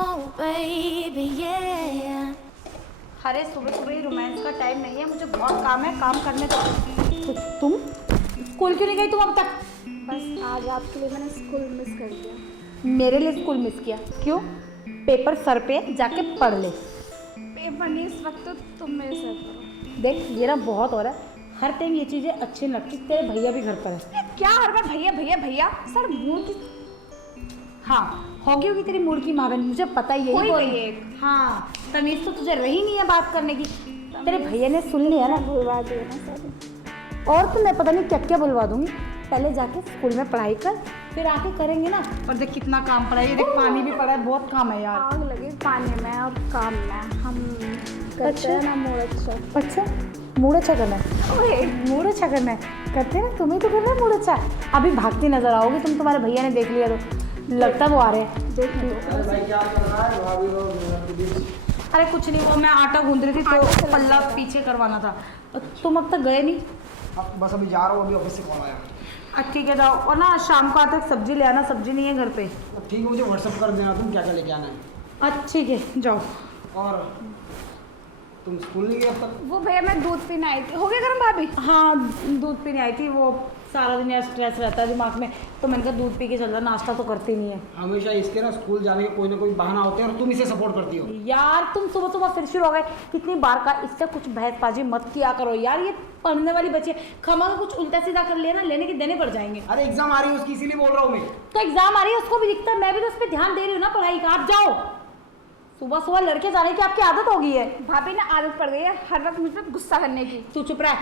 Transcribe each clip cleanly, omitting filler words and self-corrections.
Oh baby yeah. अरे सुबह सुबह ही रोमांस का टाइम नहीं है, मुझे बहुत काम है, काम करने दो। तो तुम स्कूल क्यों नहीं गई तुम अब तक? बस आज आपके लिए मैंने स्कूल मिस कर दिया। मेरे लिए स्कूल मिस किया क्यों? पेपर सर पे जाके पढ़ ले। पेपर नहीं इस वक्त, तो तुम मेरे सर करो। देख ये ना बहुत हो रहा है, हर टाइम ये चीज़ें अच्छी नहीं लगती। तेरे भैया भी घर पर है। क्या हर बार भैया भैया भैया? सर मूड की हाँ होगी तेरी मूड की माँ बहन, मुझे पता ही कोई है। नहीं एक। हाँ तमीज तो तुझे रही नहीं है बात करने की। तेरे भैया ने सुन लिया ना, बुलवा दिया ना सर। और तो मैं पता नहीं क्या क्या बुलवा दूंगी। पहले जाके स्कूल में पढ़ाई कर, फिर आके करेंगे ना। और देख कितना काम पड़ा है, ये देख पानी भी पड़ा है, बहुत काम है यार। आग लगे पानी में और काम में हम करते हैं ना मूड अच्छा। अच्छा मूड अच्छा करना है, मूड अच्छा करना है, करते हैं ना। तुम्हें तो करना है मूड अच्छा। अभी भागती नजर आओगी तुम, तुम्हारे भैया ने देख लिया तो लगता वो आ रहे हैं। देख लो। अरे भाई क्या कर रहा है भाभी लोग के बीच? अरे कुछ नहीं, वो मैं आटा गूंद रही थी तो पल्ला पीछे करवाना था। तुम अब तक गए नहीं? अब बस अभी जा रहा हूँ, अभी ऑफिस से कॉल आया। ठीक है जाओ, और ना शाम को आते सब्जी ले आना, सब्जी नहीं है घर पे। ठीक है, मुझे व्हाट्सअप कर देना तुम क्या क्या लेके आना है। ठीक है जाओ। और तुम स्कूल नहीं गए अब तक? वो भैया मैं दूध पीने आई थी, हो गया गर्म भाभी? हाँ दूध पीने आई थी, वो सारा दिन यार स्ट्रेस रहता है दिमाग में, तो मैंने कहा दूध पी के चल रहा, नाश्ता तो करती नहीं है। हमेशा इसके ना स्कूल जाने के कोई ना कोई बहाना होते हैं और तुम इसे सपोर्ट करती हो। यार तुम सुबह सुबह फिर शुरू हो गए, कितनी बार का, इससे कुछ बहसबाजी मत किया करो यार। ये पढ़ने वाली बच्ची है, खमा का कुछ उल्टा सीधा कर लेना, लेने के देने पड़ जाएंगे। अरे एग्जाम आ रही है उसकी, इसीलिए बोल रहा हूँ मैं। तो एग्जाम आ रही है, उसको भी दिखता है, मैं भी तो उस पर ध्यान दे रही हूँ ना पढ़ाई का। आप जाओ, सुबह सुबह लड़के जाने की आपकी आदत हो गई है। भाभी ना आदत पड़ गई है हर वक्त मुझ पर गुस्सा करने की। तू चुप रह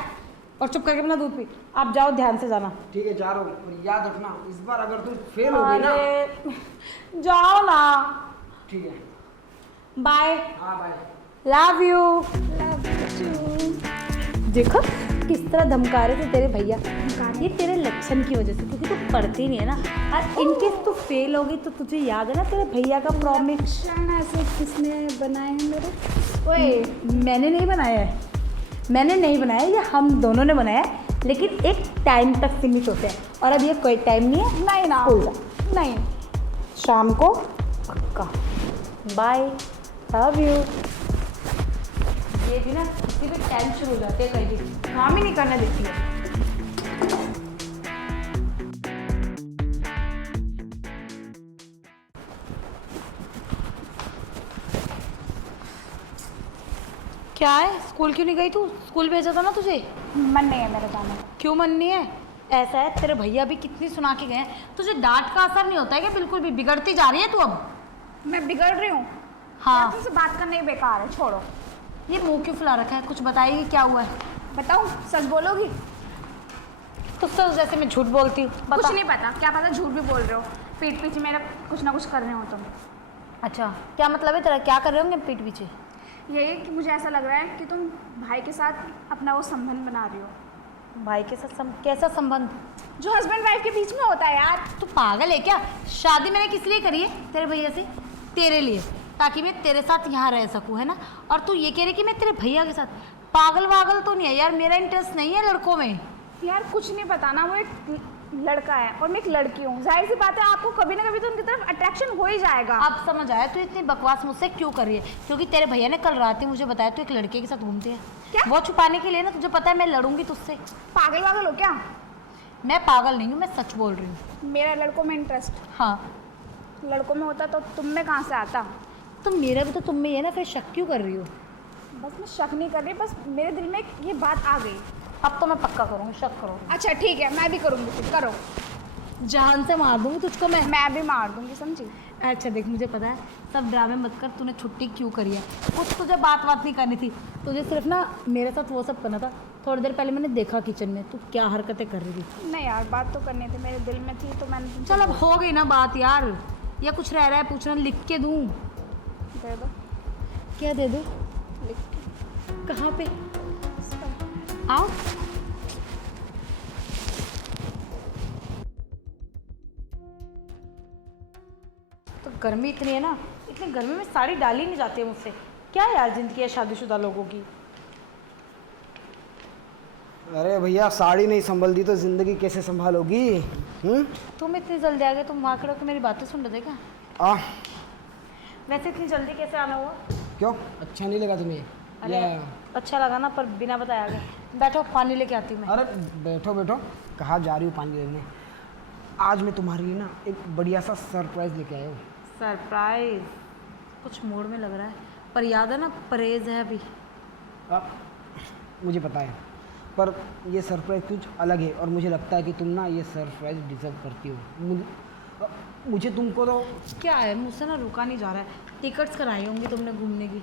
और चुप करके अपना दूध पी। आप जाओ, ध्यान से जाना। ठीक है जा रहा हूँ, और याद रखना इस बार अगर तुम फेल हो गई ना। अरे जाओ ना, ठीक है बाय, हाँ bye. Love you. Love you too। देखो किस तरह धमका रहे थे तेरे भैया, ये तेरे लक्षण की वजह से, क्योंकि तू पढ़ती नहीं है ना। और इनकेस तू फेल हो गई तो तुझे याद है ना तेरे भैया का प्रॉमिस। शान ऐसे किसने बनाए हैं मेरे? ओए मैंने नहीं बनाया है, मैंने नहीं बनाया, ये हम दोनों ने बनाया है, लेकिन एक टाइम तक सीमित होते हैं। और अब ये कोई टाइम नहीं है। नहीं ना, स्कूल जा, नहीं। शाम को पक्का। Bye, love you. ये भी ना किसी भी टाइम शुरू हो जाते हैं, कहीं भी काम ही नहीं करना देती है। क्या है, स्कूल क्यों नहीं गई तू? स्कूल भेजा था ना तुझे। मन नहीं है मेरा जाने का। क्यों मन नहीं है? ऐसा है, तेरे भैया भी कितनी सुना के गए हैं, तुझे डांट का असर नहीं होता है क्या? बिल्कुल भी, बिगड़ती जा रही है तू अब। मैं बिगड़ रही हूँ? हाँ। तुमसे बात करना ही बेकार है, छोड़ो। ये मुंह क्यों फुला रखा है? कुछ बताइए क्या हुआ है? बताऊँ? सच बोलोगी? तुझसे जैसे मैं झूठ बोलती हूँ। कुछ नहीं पता, क्या पता झूठ भी बोल रहे हो, पीठ पीछे मेरा कुछ ना कुछ कर रहे हो तुम। अच्छा क्या मतलब है तेरा? क्या कर रहे होंगे पीठ पीछे? यही कि मुझे ऐसा लग रहा है कि तुम भाई के साथ अपना वो संबंध बना रही हो। भाई के साथ कैसा संबंध? जो हस्बैंड वाइफ के बीच में होता है यार। तू पागल है क्या? शादी मैंने किस लिए करी है तेरे भैया से? तेरे लिए, ताकि मैं तेरे साथ यहाँ रह सकूँ, है ना? और तू ये कह रही कि मैं तेरे भैया के साथ? पागल वागल तो नहीं है यार, मेरा इंटरेस्ट नहीं है लड़कों में। यार कुछ नहीं पता ना, वो एक लड़का है और मैं एक लड़की हूँ, जाहिर सी बात है आपको कभी ना कभी तो उनकी तरफ अट्रैक्शन हो ही जाएगा। अब समझ आया तू इतनी बकवास मुझसे क्यों कर रही है? क्योंकि तेरे भैया ने कल रात ही मुझे बताया तू एक लड़के के साथ घूमती है। क्या? वो छुपाने के लिए ना, तुझे पता है मैं लड़ूंगी तुझसे। पागल वागल हो क्या? मैं पागल नहीं हूँ, मैं सच बोल रही हूँ। मेरा लड़कों में इंटरेस्ट हाँ लड़कों में होता तो तुम में कहाँ से आता? तो मेरा भी तो तुम में ही है ना, फिर शक क्यों कर रही हो? बस मैं शक नहीं कर रही, बस मेरे दिल में ये बात आ गई। अब तो मैं पक्का करूँगी, शक करूँगी। अच्छा ठीक है, मैं भी करूँगी, फिर करो। जान से मार दूँगी तुझको मैं भी मार दूँगी, समझी? अच्छा देख, मुझे पता है, सब ड्रामे मत कर। तूने छुट्टी क्यों करी है? कुछ तुझे बात नहीं करनी थी, तुझे सिर्फ ना मेरे साथ वो सब करना था। थोड़ी देर पहले मैंने देखा किचन में तू क्या हरकतें कर रही थी। नहीं यार, बात तो करनी थी, मेरे दिल में थी तो मैंने तुमसे चल अब हो गई ना बात यार, या कुछ रह रहा है पूछना? लिख के दूँ? दे दो। क्या दे दूँ? लिख के। कहाँ पे? इस पर। आओ। तो गर्मी इतनी है ना, इतनी गर्मी में साड़ी डाली नहीं जाती है मुझसे। क्या यार जिंदगी है शादीशुदा लोगों की। अरे भैया साड़ी नहीं संभल दी तो जिंदगी कैसे संभालोगी? तुम इतनी जल्दी आ गए, तुम वहाँ खड़े होकर मेरी बातें सुन रहे थे क्या? वैसे इतनी जल्दी कैसे आना हुआ? क्यों, अच्छा नहीं लगा तुम्हें? अरे या अच्छा लगा ना, पर बिना बताया आ गए। बैठो, पानी लेके आती हूँ मैं। अरे बैठो बैठो, कहाँ जा रही हूँ पानी लेने? आज मैं तुम्हारे लिए ना एक बढ़िया सा सरप्राइज लेके आया हूँ। सरप्राइज? कुछ मूड में लग रहा है, पर याद है ना परहेज है अभी। अब मुझे पता है, पर ये सरप्राइज कुछ अलग है और मुझे लगता है कि तुम ना ये सरप्राइज डिजर्व करती हो। मुझे तुमको तो क्या है, मुझसे ना रुका नहीं जा रहा है। टिकट्स कराई होंगी तुमने घूमने की।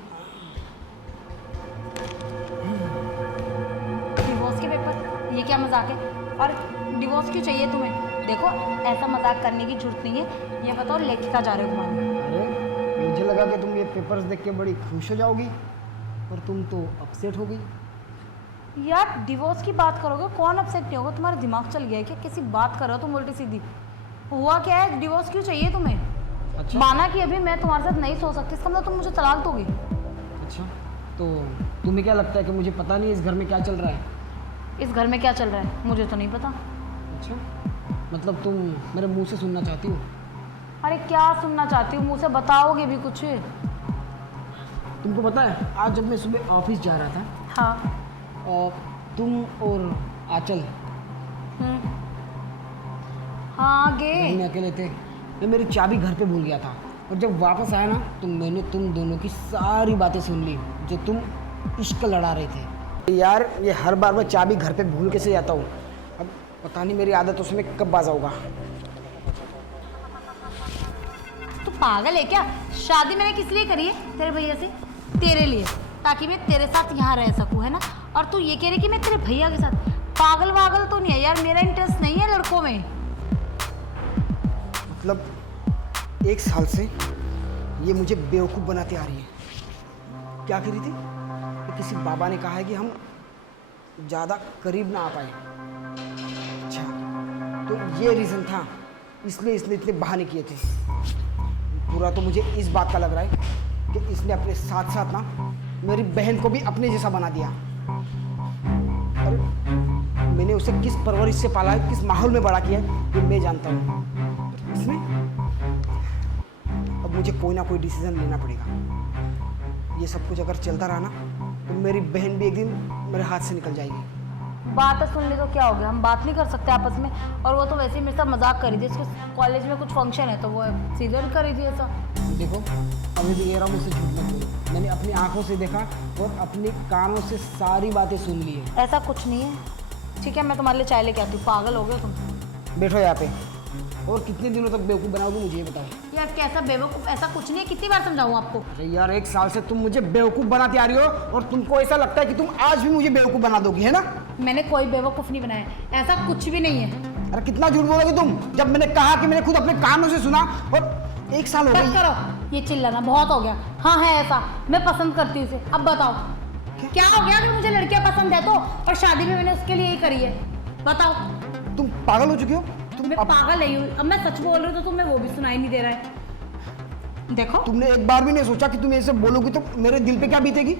डिवोर्स के पेपर, ये क्या मजाक है? और डिवोर्स क्यों चाहिए तुम्हें? देखो ऐसा मजाक करने की जरूरत नहीं है। ये बताओ लेके कहाँ जा रहे हो घुमाने? अरे मुझे लगा कि तुम ये पेपर्स देख के बड़ी खुश हो जाओगी, पर तुम तो अपसेट हो गई। यार डिवोर्स की बात करोगे, कौन अपसेट नहीं होगा? तुम्हारा दिमाग चल गया है क्या? किसी बात कर रहे हो तुम उल्टी सीधी। हुआ क्या है? डिवोर्स क्यों चाहिए तुम्हें? अच्छा माना कि अभी मैं तुम्हारे साथ नहीं सो सकती, इसका मतलब तुम मुझे तलाक दोगे? अच्छा, तो तुम्हें क्या लगता है कि मुझे पता नहीं इस घर में क्या चल रहा है? इस घर में क्या चल रहा है मुझे तो नहीं पता। अच्छा, मतलब तुम मेरे मुंह से सुनना चाहती हो? अरे क्या सुनना चाहती हूँ, मुँह से बताओगे भी कुछ? तुमको पता है आज जब मैं सुबह ऑफिस जा रहा था हाँ। और तुम और आंचल हाँ घर गे। में अकेले थे। मैं मेरी चाबी घर पे भूल गया था और जब वापस आया ना तो मैंने तुम दोनों की सारी बातें सुन ली जो तुम इश्क लड़ा रहे थे। यार ये हर बार मैं चाबी घर पे भूल कैसे जाता हूँ। अब पता नहीं मेरी आदत उसमें कब बाज आऊँगा। तू पागल है क्या? शादी मैंने किस लिए करी है तेरे भैया से? तेरे लिए, ताकि मैं तेरे साथ यहाँ रह सकूँ, है ना? और तू ये कह रही कि मैं तेरे भैया के साथ? पागल वागल तो नहीं है यार, मेरा इंटरेस्ट नहीं है लड़कों में। मतलब 1 साल से ये मुझे बेवकूफ़ बनाती आ रही है। क्या कह रही थी कि किसी बाबा ने कहा है कि हम ज़्यादा करीब ना आ पाए। अच्छा, तो ये रीज़न था, इसलिए इसने इतने बहाने किए थे। पूरा तो मुझे इस बात का लग रहा है कि इसने अपने साथ साथ ना मेरी बहन को भी अपने जैसा बना दिया। अरे मैंने उसे किस परवरिश से पाला है, किस माहौल में बड़ा किया है, ये मैं जानता हूँ। इसमें अब मुझे कोई ना कोई डिसीजन लेना पड़ेगा। ये सब कुछ अगर चलता रहा ना तो मेरी बहन भी एक दिन मेरे हाथ से निकल जाएगी। बात सुन ली तो क्या हो गया? हम बात नहीं कर सकते आपस में? और वो तो वैसे ही मेरे साथ मजाक करी थी, इसके कॉलेज में कुछ फंक्शन है तो वो सीधे करी थी ऐसा। देखो अभी भी कह रहा हूँ, मुझसे झूठ मत बोलो। मैंने अपनी आंखों से देखा और अपने कानों से सारी बातें सुन ली है। ऐसा कुछ नहीं है। ठीक है, मैं तुम्हारे लिए चाय लेके आती हूँ। पागल हो गए तुम? बैठो यहाँ पे। और कितने दिनों तक बेवकूफ़ बनाओगे मुझे ये बताओ। यार कैसा बेवकूफ़? ऐसा कुछ नहीं है, कितनी बार समझाऊँ आपको? अरे यार 1 साल से तुम मुझे बेवकूफ़ बनाती आ रही हो और तुमको ऐसा लगता है कि तुम आज भी मुझे बेवकूफ़ बना दोगी, है ना? मैंने कोई बेवकूफ़ नहीं बनाया, ऐसा कुछ भी नहीं है। अरे कितना झूठ बोलोगे तुम? जब मैंने कहा कि मैंने खुद अपने कानों से सुना और 1 साल हो बस गई। करो, ये चिल्लाना बहुत हो गया। हाँ है ऐसा, मैं पसंद करती हूँ उसे। अब बताओ क्या हो गया? अगर मुझे लड़कियाँ पसंद है तो, और शादी भी मैंने उसके लिए ही करी है। बताओ। तुम पागल हो चुकी हो? मैं पागल नहीं हूँ। अब मैं सच बोल रही हूँ तो तुम्हें वो भी सुनाई नहीं दे रहा है। देखो तुमने एक बार भी नहीं सोचा कि तुम ऐसे बोलोगी तो मेरे दिल पे क्या बीतेगी?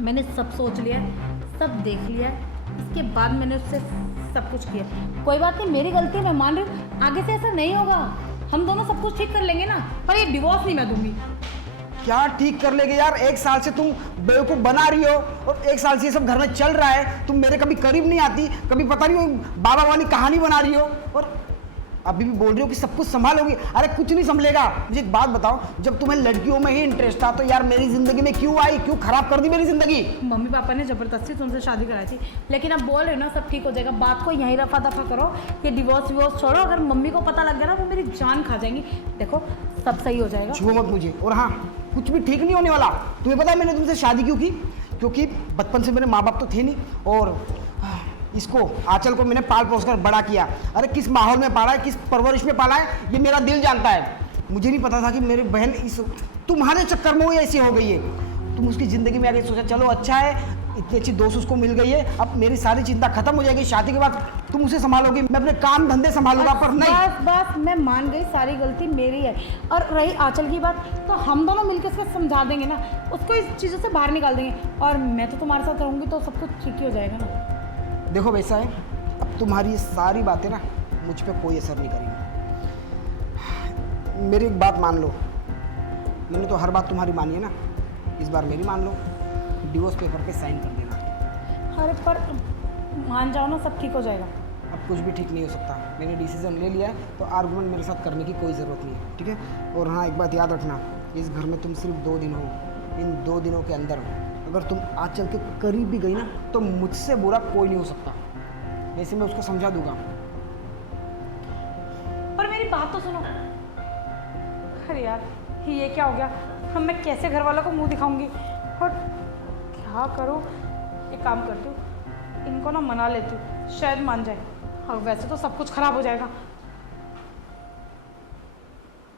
मैंने सब सोच लिया है, सब देख लिया है, इसके बाद मैंने उससे सब कुछ किया। कोई बात नहीं, मेरी गलती है, मैं मान रही हूँ। आगे से ऐसा नहीं होगा, हम दोनों सब कुछ ठीक कर लेंगे ना। पर ये डिवोर्स नहीं मैं दूंगी। क्या ठीक कर लेगे यार? 1 साल से तुम बेवकूफ़ बना रही हो और 1 साल से ये सब घर में चल रहा है। तुम मेरे कभी करीब नहीं आती, कभी पता नहीं बाबा वाली कहानी बना रही हो और अभी भी बोल रही हो कि सब कुछ संभालोगी। अरे कुछ नहीं संभलेगा। मुझे एक बात बताओ, जब तुम्हें लड़कियों में ही इंटरेस्ट था तो यार मेरी ज़िंदगी में क्यों आई? क्यों खराब कर दी मेरी ज़िंदगी? मम्मी पापा ने ज़बरदस्ती तुमसे शादी कराई थी, लेकिन अब बोल रहे हो ना सब ठीक हो जाएगा। बात को यहीं रफा दफा करो, ये डिवोर्स विवोर्स छोड़ो। अगर मम्मी को पता लग गया ना वो मेरी जान खा जाएंगी। देखो सब सही हो जाएगा। छुओ मत मुझे। और हाँ, कुछ भी ठीक नहीं होने वाला। तुम्हें पता है मैंने तुमसे शादी क्यों की? क्योंकि बचपन से मेरे माँ बाप तो थे नहीं और इसको आंचल को मैंने पाल पोस कर बड़ा किया। अरे किस माहौल में पाला है, किस परवरिश में पाला है, ये मेरा दिल जानता है। मुझे नहीं पता था कि मेरी बहन इस तुम्हारे चक्कर में वो ऐसी हो गई है। तुम उसकी ज़िंदगी में आगे सोचा चलो अच्छा है, इतनी अच्छी दोस्त उसको मिल गई है, अब मेरी सारी चिंता खत्म हो जाएगी। शादी के बाद तुम उसे संभालोगी, मैं अपने काम धंधे संभालूंगा। पर नहीं, बस मैं मान गई, सारी गलती मेरी है। और रही आंचल की बात, तो हम दोनों मिलकर उसको समझा देंगे ना, उसको इस चीज़ों से बाहर निकाल देंगे। और मैं तो तुम्हारे साथ रहूँगी तो सब कुछ ठीक ही हो जाएगा ना। देखो वैसा है, अब तुम्हारी ये सारी बातें ना मुझ पर कोई असर नहीं करेंगी। मेरी एक बात मान लो, मैंने तो हर बात तुम्हारी मानी है ना, इस बार मेरी मान लो, डिवोर्स पेपर पे साइन कर देना। अरे पर मान जाओ ना, सब ठीक हो जाएगा। अब कुछ भी ठीक नहीं हो सकता, मैंने डिसीजन ले लिया है, तो आर्गुमेंट मेरे साथ करने की कोई ज़रूरत नहीं है, ठीक है। और हाँ, एक बात याद रखना, इस घर में तुम सिर्फ 2 दिन हो, इन 2 दिनों के अंदर अगर तुम आंचल के करीब भी गई ना, तो मुझसे बुरा कोई नहीं हो सकता। ऐसे मैं उसको समझा दूंगा। पर मेरी बात तो सुनो। अरे यार, ये क्या हो गया? अब मैं कैसे घर वालों को मुंह दिखाऊंगी और क्या करूँ? एक काम करती हूँ, इनको ना मना लेती हूँ, शायद मान जाए। हाँ, वैसे तो सब कुछ खराब हो जाएगा,